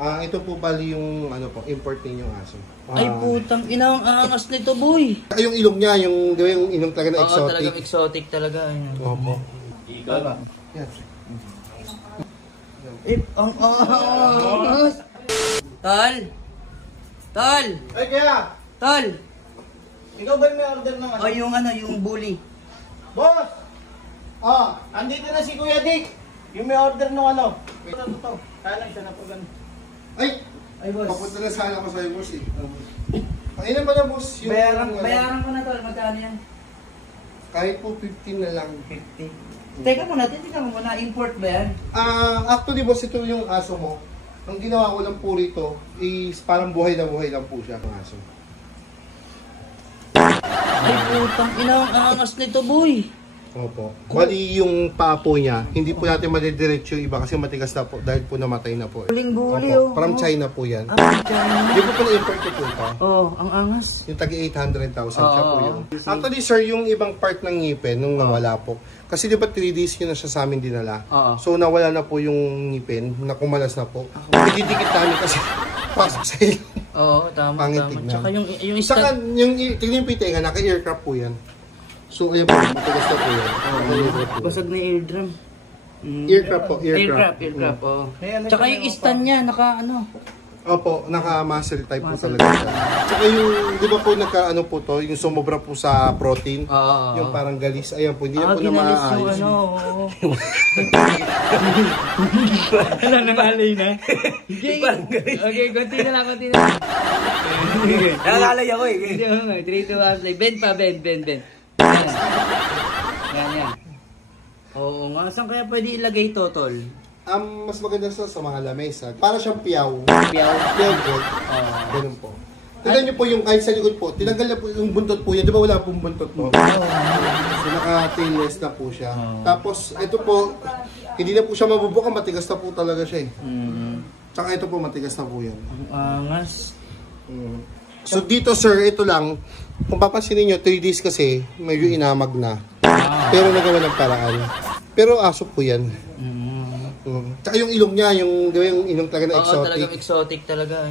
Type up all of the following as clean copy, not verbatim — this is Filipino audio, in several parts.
Ito po bali yung ano po, import ninyong aso. Ay putang ina, ang angas nito, boy. Yung ilong niya, yung ilong talaga na exotic. Oo, talagang exotic talaga. Opo. Ikaw. Yan. Ang angas. Tol! Tol! Ay kaya! Tol! Ikaw ba may order ng ano? O yung bully. Boss! Andito na si Kuya Dick. Yung may order ng ano. Ano to? Kaya lang siya na po ganun. Ay boss. Papunta na sana ako sa'yo, boss eh. Ilan ba na, boss? Yung, Bayaran ko na tol, magkano yan? Kahit po 15 na lang. 50. Teka muna, titignan mo muna, import ba yan? Actually, boss, ito yung aso mo. Ang ginawa ko lang po rito is parang buhay na buhay lang po siya ang aso. Ay putang ina, ang angas nito, boy. Opo. Bali yung paa po niya, hindi po natin madidiretso yung iba kasi matigas na po dahil po namatay na po. Buling-buli, Opo. From China po yan. China. Hindi po na-import ko po ito. Ang angas. Yung tagi 800,000 siya po yun. Actually sir, yung ibang part ng ngipin nung nawala po. Kasi di ba 3 days yun na siya sa amin dinala. So nawala na po yung ngipin, nakumalas na po. Didikit namin kasi pasok sa ilong. Oo, tama. Tsaka yung Saka yung tignan po yung tenga, naka-aircraft po yan. So ayan po, matigas na po yan. Basag na eardrum. Earcraft po, earcraft. Earcraft, oo. Tsaka yung stand niya, Opo, naka-muscle type po talaga siya. Tsaka yung, di ba po nagka-ano po to, yung sumobra po sa protein, yung parang galis, ayan po, hindi na po na maaayos. Ano nangalay na? Okay, konti na lang. Nalalay ako eh. 3, 2, 1, play. Bend pa, bend. Yan. Oo nga, saan kaya pwede ilagay ito, tol? Mas maganda sa mga lamesa. Para siyang piyaw. Piyaw gold. Ganun po. Tignan niyo po yung kahit sa likod po. Tinanggal na po yung buntot po yan. Di ba wala pong buntot po? So naka-tailless na po siya. Tapos ito po, hindi na po siya mabubuka. Matigas na po talaga siya eh. Tsaka ito po matigas na po yan. Ang angas. So dito sir, ito lang. Kung papansinin niyo, 3 days kasi medyo inamag na. Pero nagawa ng paraan. Pero aso po yan. Tsaka yung ilong niya, yung ilong talaga na exotic. Oo, talagang exotic talaga.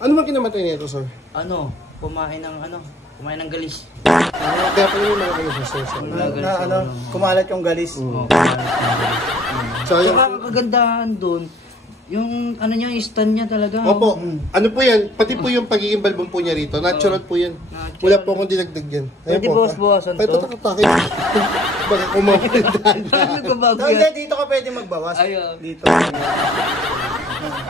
Ano man kinamatay niya ito, sir? Kumain ng galis. Kaya pala yung mga ano sir? Kumalat yung galis. Tsaka kagandahan doon, yung niya, yung stand niya talaga. Opo. Ano po yan? Pati po yung pagiging balbon po niya rito. Natural po yan. Wala po akong dinagdag yan. Pwede bawas-bawasan to? Ito takatakin. Baka kumawin. Hindi, dito ka pwede magbawas. Dito.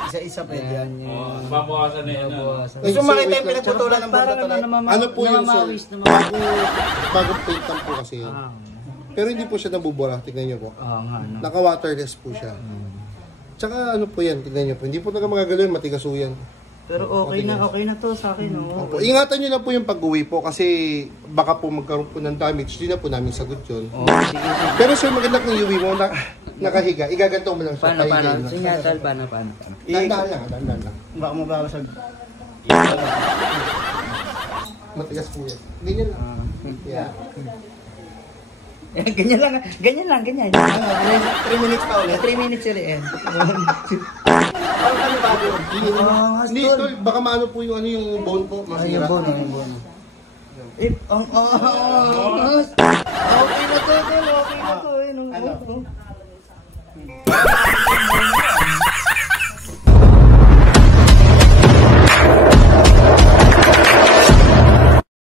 Isa-isa pwede yan. Babawasan na yan. Gusto makita yung pinagputulan ng buntot ulit? Ano po yung sir? Bagong paint lang po kasi yun. Pero hindi po siya nabubura. Tignan niyo po. Naka-waterless po siya. Tsaka ano po yan, tignan niyo po. Hindi po talaga magagalaw yun, matigaso yan. Pero okay na to sa akin. Opo. Ingatan niyo na po yung pag-uwi po kasi baka po magkaroon po ng damage. Hindi na po namin sagot yun. Sige. Pero sir, maganda kung iuwi mo nakahiga. Igaganto mo lang siya. Paano? Sinyatal, paano? Dandan lang. Baka mababasag. Matigas po yan. Ganyan lang. Yeah. Ganyan lang. 3 minutes pa ulit. 3 minutes ulit. Parang ano bago? Hindi, tol. Baka maano po yung bone po. Masira. Ang angas. Okay na to.